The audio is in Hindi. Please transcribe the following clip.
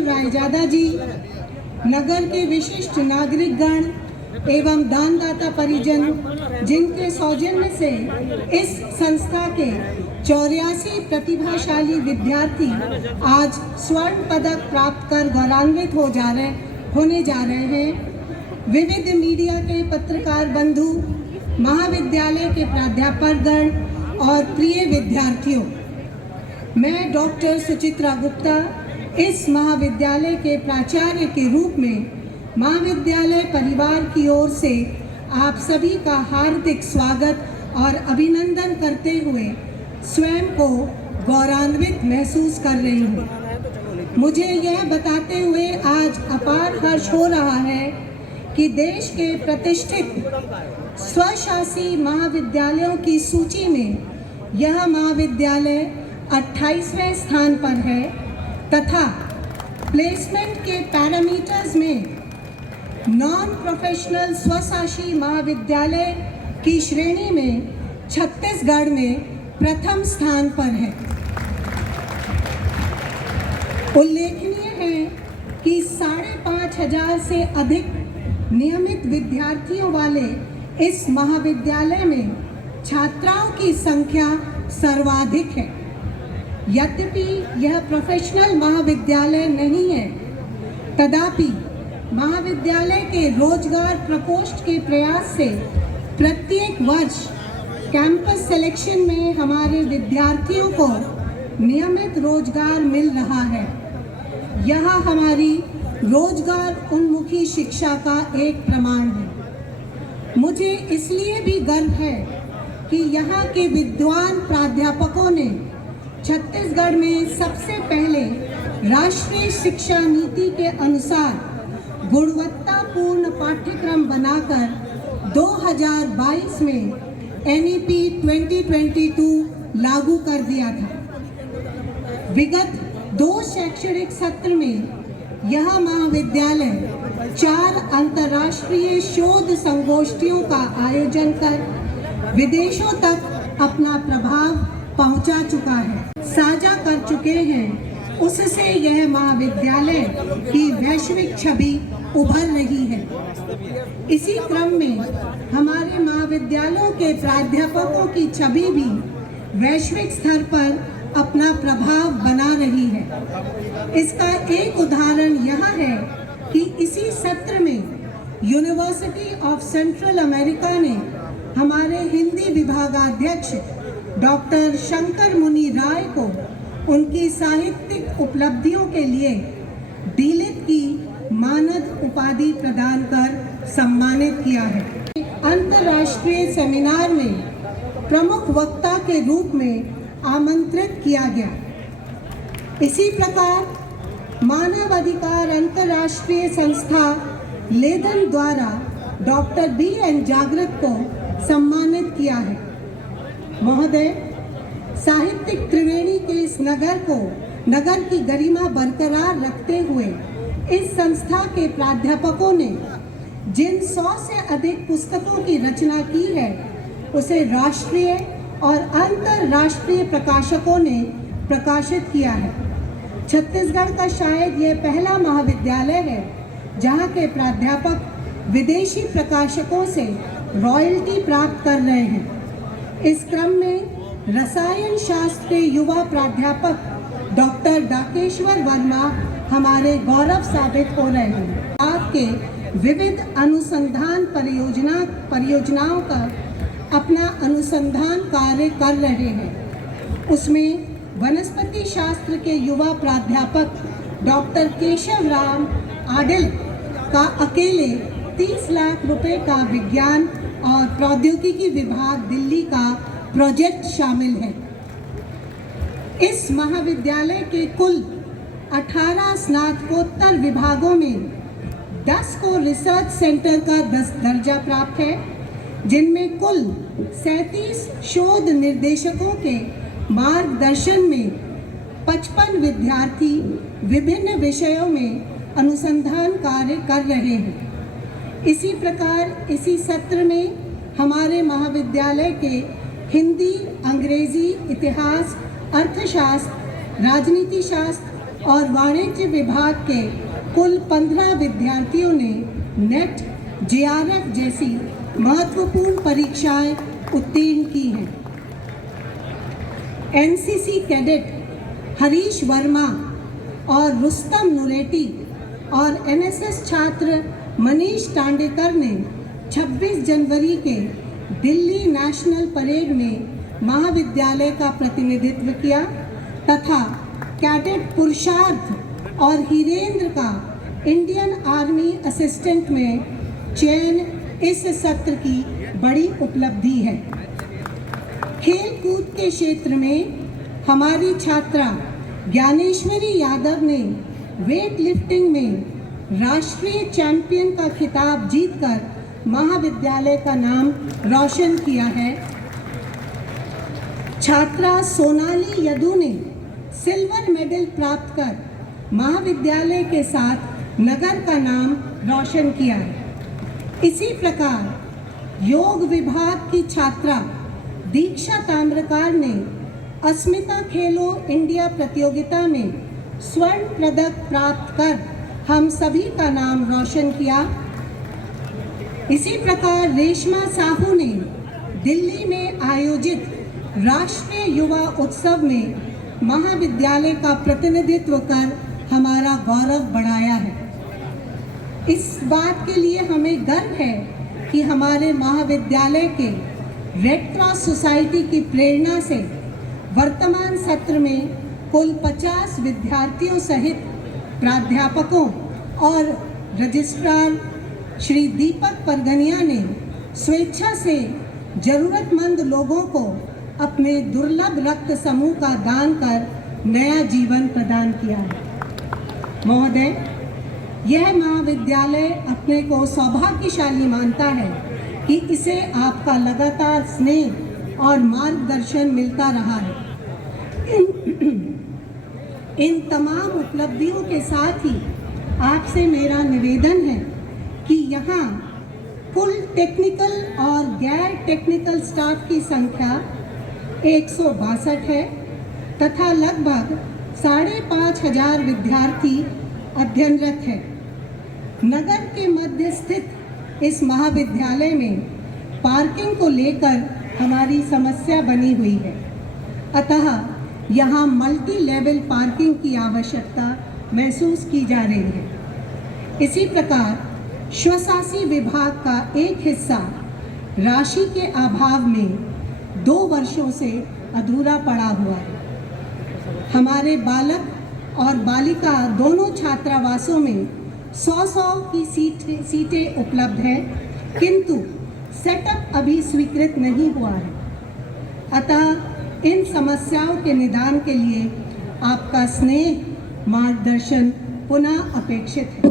राहुल रायजादा जी, नगर के विशिष्ट नागरिकगण एवं दानदाता परिजन, जिनके सौजन्य से इस संस्था के 84 प्रतिभाशाली विद्यार्थी आज स्वर्ण पदक प्राप्त कर गौरवान्वित होने जा रहे हैं। विविध मीडिया के पत्रकार बंधु, महाविद्यालय के प्राध्यापकगण और प्रिय विद्यार्थियों, मैं डॉक्टर सुचित्रा गुप्ता इस महाविद्यालय के प्राचार्य के रूप में महाविद्यालय परिवार की ओर से आप सभी का हार्दिक स्वागत और अभिनंदन करते हुए स्वयं को गौरवान्वित महसूस कर रही हूँ। मुझे यह बताते हुए आज अपार हर्ष हो रहा है कि देश के प्रतिष्ठित स्वशासी महाविद्यालयों की सूची में यह महाविद्यालय 28वें स्थान पर है तथा प्लेसमेंट के पैरामीटर्स में नॉन प्रोफेशनल स्वशासी महाविद्यालय की श्रेणी में छत्तीसगढ़ में प्रथम स्थान पर है। उल्लेखनीय है कि 5,500 से अधिक नियमित विद्यार्थियों वाले इस महाविद्यालय में छात्राओं की संख्या सर्वाधिक है। यद्यपि यह प्रोफेशनल महाविद्यालय नहीं है, तथापि महाविद्यालय के रोजगार प्रकोष्ठ के प्रयास से प्रत्येक वर्ष कैंपस सिलेक्शन में हमारे विद्यार्थियों को नियमित रोजगार मिल रहा है। यह हमारी रोजगार उन्मुखी शिक्षा का एक प्रमाण है। मुझे इसलिए भी गर्व है कि यहाँ के विद्वान प्राध्यापकों ने छत्तीसगढ़ में सबसे पहले राष्ट्रीय शिक्षा नीति के अनुसार गुणवत्तापूर्ण पाठ्यक्रम बनाकर 2022 में NEP 2022 लागू कर दिया था। विगत 2 शैक्षणिक सत्र में यह महाविद्यालय 4 अंतर्राष्ट्रीय शोध संगोष्ठियों का आयोजन कर विदेशों तक अपना प्रभाव पहुंचा चुका है, साझा कर चुके हैं। उससे यह महाविद्यालय की वैश्विक छवि उभर रही है। इसी क्रम में हमारे महाविद्यालयों के प्राध्यापकों की छवि भी वैश्विक स्तर पर अपना प्रभाव बना रही है। इसका एक उदाहरण यह है कि इसी सत्र में यूनिवर्सिटी ऑफ सेंट्रल अमेरिका ने हमारे हिंदी विभागाध्यक्ष डॉक्टर शंकर मुनि राय को उनकी साहित्यिक उपलब्धियों के लिए डीलिट की मानद उपाधि प्रदान कर सम्मानित किया है। अंतर्राष्ट्रीय सेमिनार में प्रमुख वक्ता के रूप में आमंत्रित किया गया। इसी प्रकार मानव अधिकार अंतर्राष्ट्रीय संस्था लेदन द्वारा डॉक्टर BN जागृत को सम्मानित किया है। महोदय, साहित्यिक त्रिवेणी के इस नगर की गरिमा बरकरार रखते हुए इस संस्था के प्राध्यापकों ने जिन 100 से अधिक पुस्तकों की रचना की है, उसे राष्ट्रीय और अंतर्राष्ट्रीय प्रकाशकों ने प्रकाशित किया है। छत्तीसगढ़ का शायद यह पहला महाविद्यालय है जहां के प्राध्यापक विदेशी प्रकाशकों से रॉयल्टी प्राप्त कर रहे हैं। इस क्रम में रसायन शास्त्र के युवा प्राध्यापक डॉक्टर डाकेश्वर वर्मा हमारे गौरव साबित हो रहे हैं। आपके विविध अनुसंधान परियोजनाओं का अपना अनुसंधान कार्य कर रहे हैं। उसमें वनस्पति शास्त्र के युवा प्राध्यापक डॉक्टर केशव राम आडिल का अकेले 30 लाख रुपए का विज्ञान और प्रौद्योगिकी विभाग दिल्ली का प्रोजेक्ट शामिल है। इस महाविद्यालय के कुल 18 स्नातकोत्तर विभागों में 10 को रिसर्च सेंटर का दर्जा प्राप्त है, जिनमें कुल 37 शोध निर्देशकों के मार्गदर्शन में 55 विद्यार्थी विभिन्न विषयों में अनुसंधान कार्य कर रहे हैं। इसी प्रकार इसी सत्र में हमारे महाविद्यालय के हिंदी, अंग्रेजी, इतिहास, अर्थशास्त्र, राजनीति शास्त्र, और वाणिज्य विभाग के कुल 15 विद्यार्थियों ने नेट, जेआरएफ जैसी महत्वपूर्ण परीक्षाएं उत्तीर्ण की हैं। एनसीसी कैडेट हरीश वर्मा और रुस्तम नुरेटी और एनएसएस छात्र मनीष टांडेकर ने 26 जनवरी के दिल्ली नेशनल परेड में महाविद्यालय का प्रतिनिधित्व किया तथा कैडेट पुरुषार्थ और हीरेंद्र का इंडियन आर्मी असिस्टेंट में चयन इस सत्र की बड़ी उपलब्धि है। खेल कूद के क्षेत्र में हमारी छात्रा ज्ञानेश्वरी यादव ने वेट लिफ्टिंग में राष्ट्रीय चैंपियन का खिताब जीतकर महाविद्यालय का नाम रोशन किया है। छात्रा सोनाली यदू ने सिल्वर मेडल प्राप्त कर महाविद्यालय के साथ नगर का नाम रोशन किया है। इसी प्रकार योग विभाग की छात्रा दीक्षा ताम्रकार ने अस्मिता खेलो इंडिया प्रतियोगिता में स्वर्ण पदक प्राप्त कर हम सभी का नाम रोशन किया। इसी प्रकार रेशमा साहू ने दिल्ली में आयोजित राष्ट्रीय युवा उत्सव में महाविद्यालय का प्रतिनिधित्व कर हमारा गौरव बढ़ाया है। इस बात के लिए हमें गर्व है कि हमारे महाविद्यालय के रेड क्रॉस सोसाइटी की प्रेरणा से वर्तमान सत्र में कुल 50 विद्यार्थियों सहित प्राध्यापकों और रजिस्ट्रार श्री दीपक परगनिया ने स्वेच्छा से जरूरतमंद लोगों को अपने दुर्लभ रक्त समूह का दान कर नया जीवन प्रदान किया है। महोदय, यह महाविद्यालय अपने को सौभाग्यशाली मानता है कि इसे आपका लगातार स्नेह और मार्गदर्शन मिलता रहा है। इन तमाम उपलब्धियों के साथ ही आपसे मेरा निवेदन है कि यहाँ कुल टेक्निकल और गैर टेक्निकल स्टाफ की संख्या 162 है तथा लगभग 5,500 विद्यार्थी अध्ययनरत है। नगर के मध्य स्थित इस महाविद्यालय में पार्किंग को लेकर हमारी समस्या बनी हुई है, अतः यहाँ मल्टी लेवल पार्किंग की आवश्यकता महसूस की जा रही है। इसी प्रकार स्वशासी विभाग का एक हिस्सा राशि के अभाव में 2 वर्षों से अधूरा पड़ा हुआ है। हमारे बालक और बालिका दोनों छात्रावासों में 100 की सीटें उपलब्ध हैं, किंतु सेटअप अभी स्वीकृत नहीं हुआ है। अतः इन समस्याओं के निदान के लिए आपका स्नेह मार्गदर्शन पुनः अपेक्षित है।